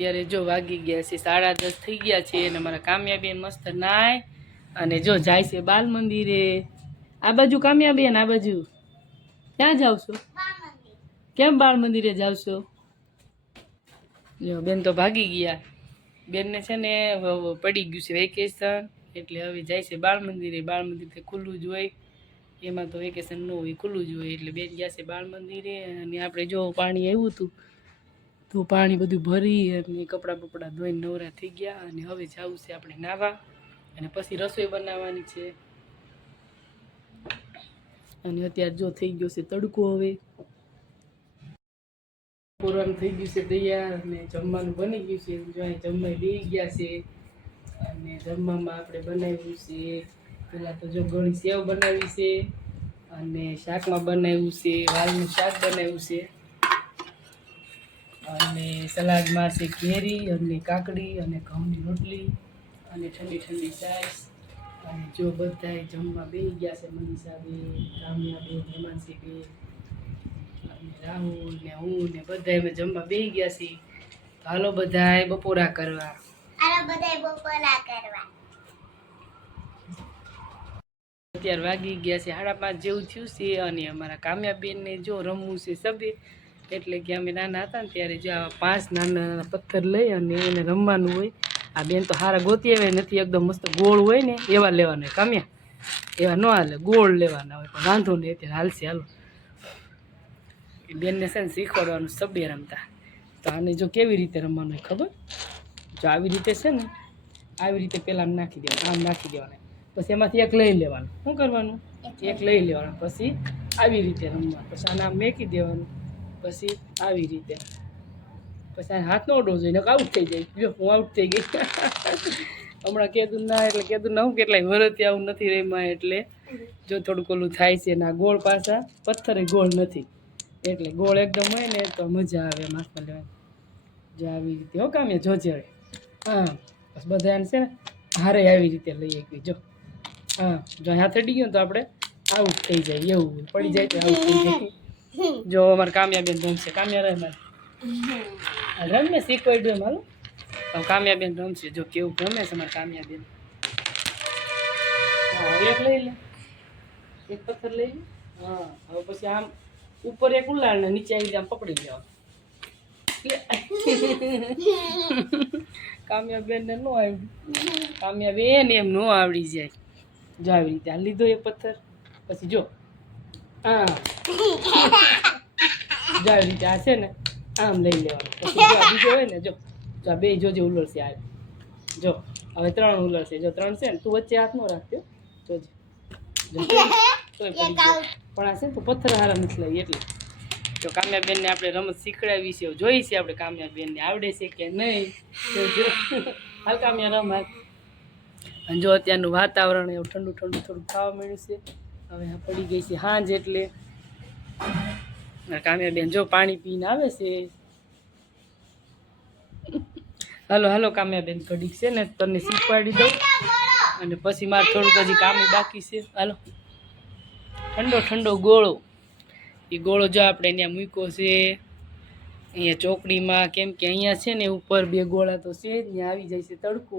અત્યારે જો વાગી ગયા છે 10:30 થઈ ગયા છે અને મારા કામ્યાબેન મસ્ત નાય અને જો જાય છે બાલ મંદિરે. આ બાજુ કામ્યાબેન, આ બાજુ ક્યાં જાવ છો? કેમ બાળ મંદિરે જાવ છો? જો બેન તો ભાગી ગયા. બેનને છે ને પડી ગયું છે વેકેશન, એટલે હવે જાય છે બાળ મંદિરે. બાળ મંદિર ખુલ્લું જ હોય, એમાં તો વેકેશન ન હોય, ખુલ્લું જ હોય. એટલે બેન ગયા છે બાળ મંદિરે. અને આપણે જો પાણી આવ્યું હતું તો પાણી બધું ભરી અને કપડાં બપડા ધોઈને નવરા થઈ ગયા. અને હવે જવું છે આપણે નાહવા અને પછી રસોઈ બનાવવાની છે. અને અત્યારે જો થઈ ગયો છે તડકો. હવે પૂરવાનું થઈ ગયું છે તૈયાર અને જમવાનું બની ગયું છે. જો અહીં જમવા બેસી ગયા છે અને જમવામાં આપણે બનાવ્યું છે પહેલાં તો જો ઘણી સેવ બનાવી છે અને શાકમાં બનાવ્યું છે વાલનું શાક બનાવ્યું છે અને સલાડમાં છે કેરી અને કાકડી અને ઘઉંની રોટલી અને ઠંડી ઠંડી છાશ. અને જો બધાય જમવા બેસી ગયા છે. મનીષાબેન, કામ્યાબેન, હેમાંશીબેન અને રાહુલ ને હું ને બધા અમે જમવા બેસી ગયા છીએ. હાલો બધાય બપોરા કરવા. અત્યારે વાગી ગયા છે 5:30 જેવું થયું છે. અને અમારા કામ્યાબેનને જો રમવું છે સબે, એટલે કે અમે નાના હતા ને ત્યારે જો આવા 5 નાના નાના પથ્થર લઈ અને એને રમવાનું હોય. આ બેન તો હારા ગોતી આવે નથી, એકદમ મસ્ત ગોળ હોય ને એવા લેવાના હોય. કામ્યા એવા ન હાલે, ગોળ લેવાના હોય. પણ વાંધો નહીં, અત્યારે હાલશે. હાલો એ બેનને છે ને શીખવાડવાનું સબે રમતા. તો આને જો કેવી રીતે રમવાનું હોય ખબર? જો આવી રીતે છે ને, આવી રીતે પહેલાં આમ નાખી દેવાનું, આમ નાખી દેવાના. પછી એમાંથી એક લઈ લેવાનું. શું કરવાનું? એક લઈ લેવાનું. પછી આવી રીતે રમવાનું. પછી આને આમ મેકી દેવાનું. પછી આવી રીતે. પછી આ હાથ ન ઉડવો જોઈએ, આઉટ થઈ જાય. જો હું આઉટ થઈ ગઈ. હમણાં કીધું ના, એટલે કીધું ના હું કેટલાય વરસથી આવું નથી રમ્યા, એટલે જો થોડુંક ઓલું થાય છે. ના ગોળ પાછા પથ્થરે ગોળ નથી, એટલે ગોળ એકદમ હોય ને તો મજા આવે એમ હાથમાં લેવાની. જો આવી રીતે હો કામ્યા જોજે. હા બસ બધાને છે ને હારે આવી રીતે લઈ એકવી. જો હા, જો હાથ અડી ગયો તો આપણે આઉટ થઈ જાય. એવું પડી જાય તો આઉટ થઈ જાય. જો અમારે કામ્યાબેન રમશે. કામ્યા રહે મારે રમે શીખવાડ્યું એમ. હાલો કામ્યાબેન રમશે. જો કેવું રમે છે અમારે કામ્યાબેન. હા એક લઈ લે, એક પથ્થર લઈ લે. હા હવે પછી આમ ઉપર એક ઉલાળ ને નીચે આવી આમ પકડી લેવા. કામ્યાબેન ને ન આવડ્યું. કામ્યાબેન એમ ન આવડી જાય. જો આવી રીતે આ લીધો એક પથ્થર. પછી જો હા, જો આવી રીતે આ છે ને આમ લઈ લેવાનું. પછી જો બીજો હોય ને, જો આ બે જોજે ઉલળશે. આવે જો હવે 3 ઉલળશે. જો 3 છે ને, તું વચ્ચે હાથ ન રાખજો. જોજે તોય પડી જાય. પણ આ છે ને તો પથ્થર હારા નથી લાવી. એટલે જો કામ્યાબેનને આપણે રમત શીખડાવી છે, જોઈ છે આપણે કામ્યાબેનને આવડે છે કે નહીં. હાલ કામ્યા રમ. અને જો અત્યારનું વાતાવરણ એવું ઠંડુ ઠંડુ થોડું ખાવા મળ્યું છે. હવે આ પડી ગઈ છે સાંજ, એટલે કામ્યાબેન જો પાણી પીને આવે છે. હાલો હાલો કામ્યાબેન ઘડીક છે ને તને શીખવાડી દઉં અને પછી મારે થોડુંક હજી કામ બાકી છે. હાલો ઠંડો ઠંડો ગોળો, એ ગોળો જો આપણે ત્યાં મૂક્યો છે અહીંયા ચોકડીમાં. કેમ કે અહીંયા છે ને ઉપર 2 ગોળા તો છે જ, ત્યાં આવી જાય છે તડકો.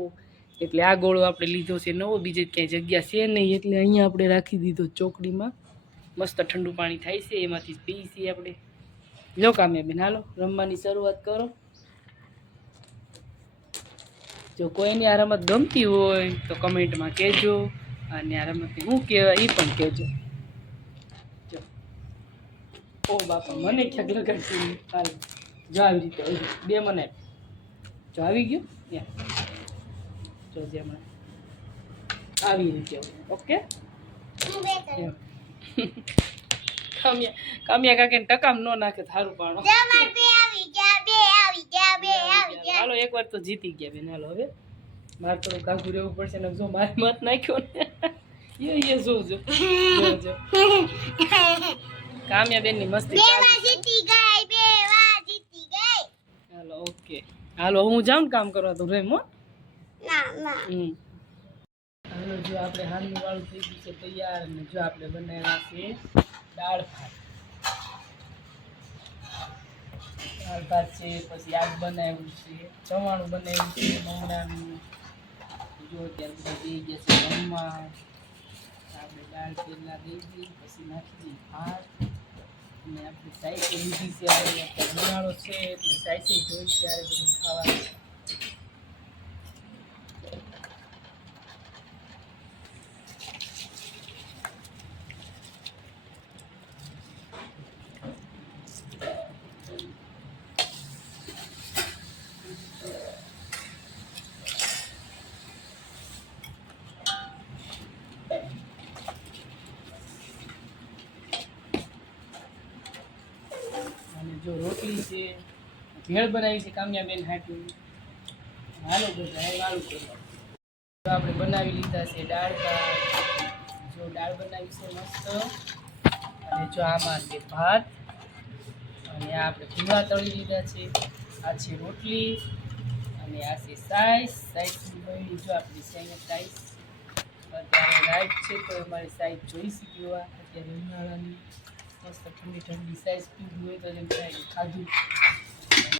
એટલે આ ગોળો આપણે લીધો છે નવો, બીજે ક્યાંય જગ્યા છે નહીં, એટલે અહીંયા આપણે રાખી દીધો ચોકડીમાં. મસ્ત ઠંડુ પાણી થાય છે, એમાંથી પી છીએ આપણે. જો કામ્યાબેન હાલો રમવાની શરૂઆત કરો. જો કોઈને આ રમત ગમતી હોય તો કમેન્ટમાં કહેજો, અને આ રમતને શું કહેવાય એ પણ કહેજો. જો ઓ બાપા મને ક્યાંક લગાડતી. હાલ જો આવી રીતે 2 મને જો આવી ગયું જોજે હમણાં આવી રીતે. ઓકે કામ્યા કાકે ટકામ ન નાખે થારું પાણો. હાલો એકવાર તો જીતી ગયા બેન. હાલો હવે મારે થોડું કાગું રહેવું પડશે ને. જો મારે મત નાખ્યો ને એ જોજો. કામ્યાબેન ની મસ્તી. Hello okay. હાલો હું જાઉં ને કામ કરવા તો રેમ. હાલો જો આપણે હાલનું વાળું થઈ ગયું છે તૈયાર. અને જો આપણે બનાવ્યા છે દાળ ભાત. દાળ ભાત છે, પછી આગ બનાવ્યું છે, ચવાણું બનાવ્યું છે મમરાનું. જો અત્યારે બધા દઈ ગયા છે રમવા. આપણે દાળ પેલા દઈ દઈએ, પછી નાખી દઈએ ભાત. અને આપણે સાઈસે લીધી છે, અત્યારે ઉનાળો છે એટલે સાઈસે જોઈ ત્યારે બધું ખાવાનું. અને જો રોટલી છે, ભેળ બનાવી છે કામ્યાબેન હાટું. હાલો બધા વાળું કરવા. તો આપણે બનાવી લીધા છે દાળ ભાત. જો દાળ બનાવી છે મસ્ત. અને જો આમાં છે ભાત. અને આ આપણે ભૂંગળા તળી લીધા છે. આ છે રોટલી. અને આ છે સાઈઝ. સાઈઝની બળી જો આપણી છે અહીંયા સાઈઝ. અત્યારે લાઈટ છે તો અમારી સાઈઝ જોઈ શક્યો. અત્યારે ઉનાળાની મસ્ત ઠંડી ઠંડી સાઈઝ પીવી હોય તો જેમ થાય ખાધું.